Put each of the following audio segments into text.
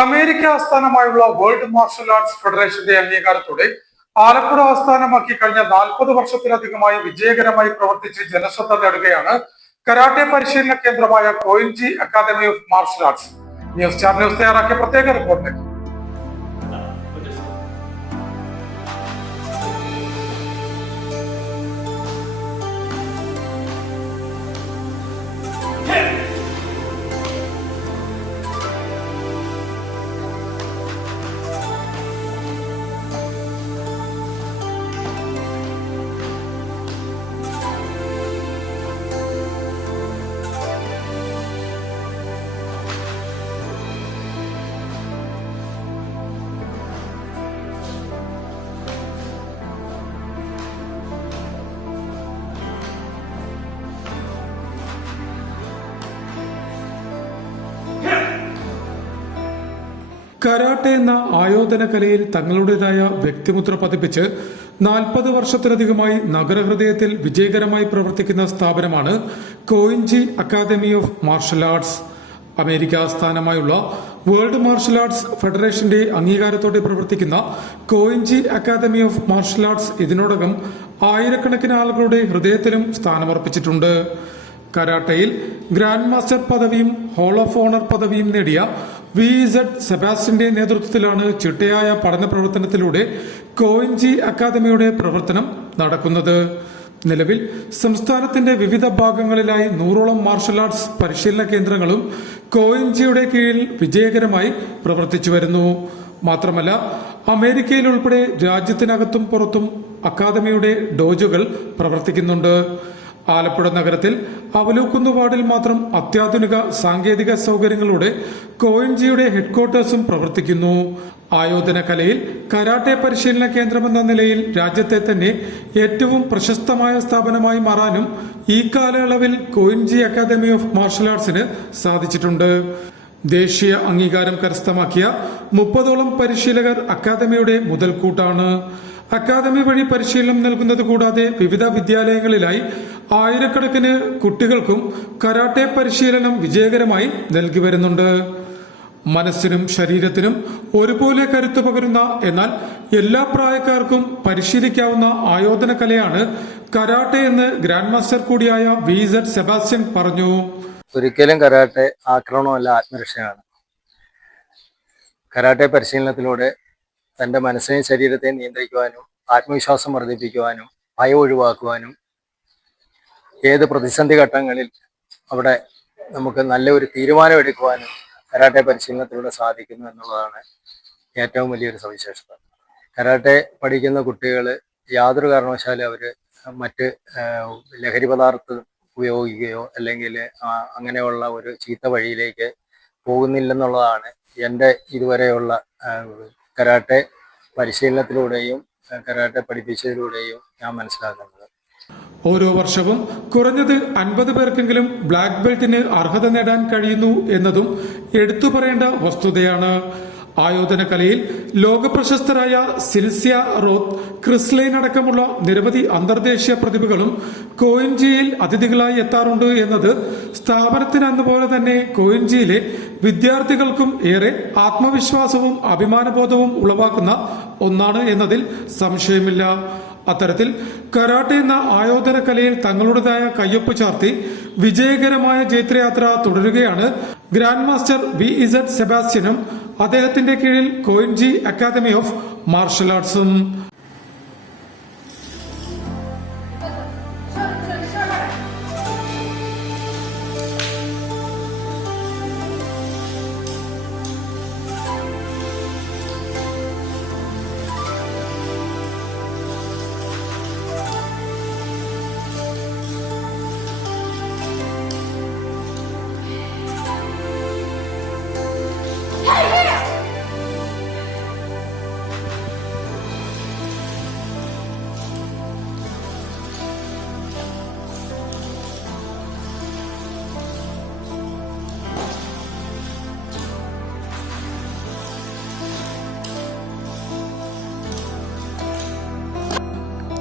America ആസ്ഥാനമായുള്ള world martial arts ഫെഡറേഷന്റെ അംഗീകാരത്തോടെ ആലപ്പുഴ ആസ്ഥാനമാക്കി കഴിഞ്ഞ 40 വർഷത്തിലധികമായി വിജയകരമായി പ്രവർത്തിച്ച് ജനശ്രദ്ധ നേടുകയാണ് കരാട്ടെ പരിശീലന കേന്ദ്രമായ Koinji academy of martial arts. News star news തയ്യാറാക്കിയ പ്രത്യേക റിപ്പോർട്ടിലേക്ക്. കരാട്ടെ എന്ന ആയോധന കലയിൽ തങ്ങളുടേതായ വ്യക്തിമുദ്ര പതിപ്പിച്ച് 40 വർഷത്തിലധികമായി നഗരഹൃദയത്തിൽ വിജയകരമായി പ്രവർത്തിക്കുന്ന സ്ഥാപനമാണ് Koinji academy of martial arts. America ആസ്ഥാനമായുള്ള വേൾഡ് മാർഷൽ ആർട്സ് ഫെഡറേഷന്റെ അംഗീകാരത്തോടെ പ്രവർത്തിക്കുന്ന Koinji academy of martial arts ഇതിനോടകം ആയിരക്കണക്കിന് ആളുകളുടെ ഹൃദയത്തിലും സ്ഥാനമർപ്പിച്ചിട്ടുണ്ട്. കരാട്ടയിൽ ഗ്രാൻഡ് മാസ്റ്റർ പദവിയും ഹോൾ ഓഫ് ഓണർ പദവിയും നേടിയ VZ സെബാസ്റ്റ്യന്റെ നേതൃത്വത്തിലാണ് ചിട്ടയായ പഠന പ്രവർത്തനത്തിലൂടെ കോയിൻജി അക്കാദമിയുടെ പ്രവർത്തനം നടക്കുന്നത്. നിലവിൽ സംസ്ഥാനത്തിന്റെ വിവിധ ഭാഗങ്ങളിലായി 100ഓളം മാർഷൽ ആർട്സ് പരിശീലന കേന്ദ്രങ്ങളും കോയിൻജിയുടെ കീഴിൽ വിജയകരമായി പ്രവർത്തിച്ചു വരുന്നു. മാത്രമല്ല, അമേരിക്കയിൽ ഉൾപ്പെടെ രാജ്യത്തിനകത്തും പുറത്തും അക്കാദമിയുടെ ഡോജുകൾ പ്രവർത്തിക്കുന്നുണ്ട്. ആലപ്പുഴ നഗരത്തിൽ അവലോക്കുന്ന് വാർഡിൽ മാത്രം അത്യാധുനിക സാങ്കേതിക സൗകര്യങ്ങളോടെ കോയിൻജിയുടെ ഹെഡ്ക്വാർട്ടേഴ്സും പ്രവർത്തിക്കുന്നു. ആയോധന കലയിൽ കരാട്ടെ പരിശീലന കേന്ദ്രമെന്ന നിലയിൽ രാജ്യത്തെ തന്നെ ഏറ്റവും പ്രശസ്തമായ സ്ഥാപനമായി മാറാനും ഈ കാലയളവിൽ കോയിൻജി അക്കാദമി ഓഫ് മാർഷൽ ആർട്സിന് സാധിച്ചിട്ടുണ്ട്. ദേശീയ അംഗീകാരം കരസ്ഥമാക്കിയ 30ഓളം പരിശീലകർ അക്കാദമിയുടെ മുതൽക്കൂട്ടാണ്. അക്കാദമി വഴി പരിശീലനം നൽകുന്നത് കൂടാതെ വിവിധ വിദ്യാലയങ്ങളിലായി ആയിരക്കണക്കിന് കുട്ടികൾക്കും കരാട്ടെ പരിശീലനം വിജയകരമായി നൽകി വരുന്നുണ്ട്. മനസ്സിനും ശരീരത്തിനും ഒരുപോലെ കരുത്തു പകരുന്ന, എന്നാൽ എല്ലാ പ്രായക്കാർക്കും പരിശീലിക്കാവുന്ന ആയോധന കലയാണ് കരാട്ടെ എന്ന് ഗ്രാൻഡ് മാസ്റ്റർ കൂടിയായ VZ സെബാസ്റ്റ്യൻ പറഞ്ഞു. ഒരിക്കലും കരാട്ടെ ആക്രമണമല്ല, ആത്മരക്ഷയാണ്. കരാട്ടെ പരിശീലനത്തിലൂടെ തൻ്റെ മനസ്സിനെയും ശരീരത്തെയും നിയന്ത്രിക്കുവാനും ആത്മവിശ്വാസം വർദ്ധിപ്പിക്കുവാനും ഭയം ഒഴിവാക്കുവാനും ഏത് പ്രതിസന്ധി ഘട്ടങ്ങളിൽ അവിടെ നമുക്ക് നല്ലൊരു തീരുമാനം എടുക്കുവാനും കരാട്ടെ പരിശീലനത്തിലൂടെ സാധിക്കുന്നു എന്നുള്ളതാണ് ഏറ്റവും വലിയൊരു സവിശേഷത. കരാട്ടെ പഠിക്കുന്ന കുട്ടികൾ യാതൊരു കാരണവശാലും അവർ മറ്റ് ലഹരി പദാർത്ഥം ഉപയോഗിക്കുകയോ അല്ലെങ്കിൽ അങ്ങനെയുള്ള ഒരു ചീത്ത വഴിയിലേക്ക് പോകുന്നില്ലെന്നുള്ളതാണ് എൻ്റെ ഇതുവരെയുള്ള കരാട്ടെ പരിശീലനത്തിലൂടെയും കരാട്ടെ പഠിപ്പിച്ചതിലൂടെയും ഞാൻ മനസ്സിലാക്കുന്നത്. ഓരോ വർഷവും കുറഞ്ഞത് 50 പേർക്കെങ്കിലും ബ്ലാക്ക് ബെൽറ്റിന് അർഹത നേടാൻ കഴിയുന്നു എന്നതും എടുത്തു പറയേണ്ട വസ്തുതയാണ്. ആയോധന കലയിൽ ലോകപ്രശസ്തരായ സിൽസ്യ റോത്ത്, ക്രിസ് ലൈൻ അടക്കമുള്ള നിരവധി അന്തർദേശീയ പ്രതിഭകളും കോയിൻജിയിൽ അതിഥികളായി എത്താറുണ്ട് എന്നത് സ്ഥാപനത്തിന് അന്നുപോലെ തന്നെ കോയിൻജിയിലെ വിദ്യാർത്ഥികൾക്കും ഏറെ ആത്മവിശ്വാസവും അഭിമാനബോധവും ഉളവാക്കുന്ന ഒന്നാണ് എന്നതിൽ സംശയമില്ല. അത്തരത്തിൽ കരാട്ടെ എന്ന ആയോധന കലയിൽ തങ്ങളുടേതായ കയ്യൊപ്പ് ചാർത്തി വിജയകരമായ ജൈത്രയാത്ര തുടരുകയാണ് ഗ്രാൻഡ് മാസ്റ്റർ VZ സെബാസ്റ്റ്യനും അദ്ദേഹത്തിന്റെ കീഴിൽ കോയിൻജി അക്കാദമി ഓഫ് മാർഷൽ ആർട്സും.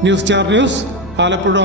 News star news, Alappuzha.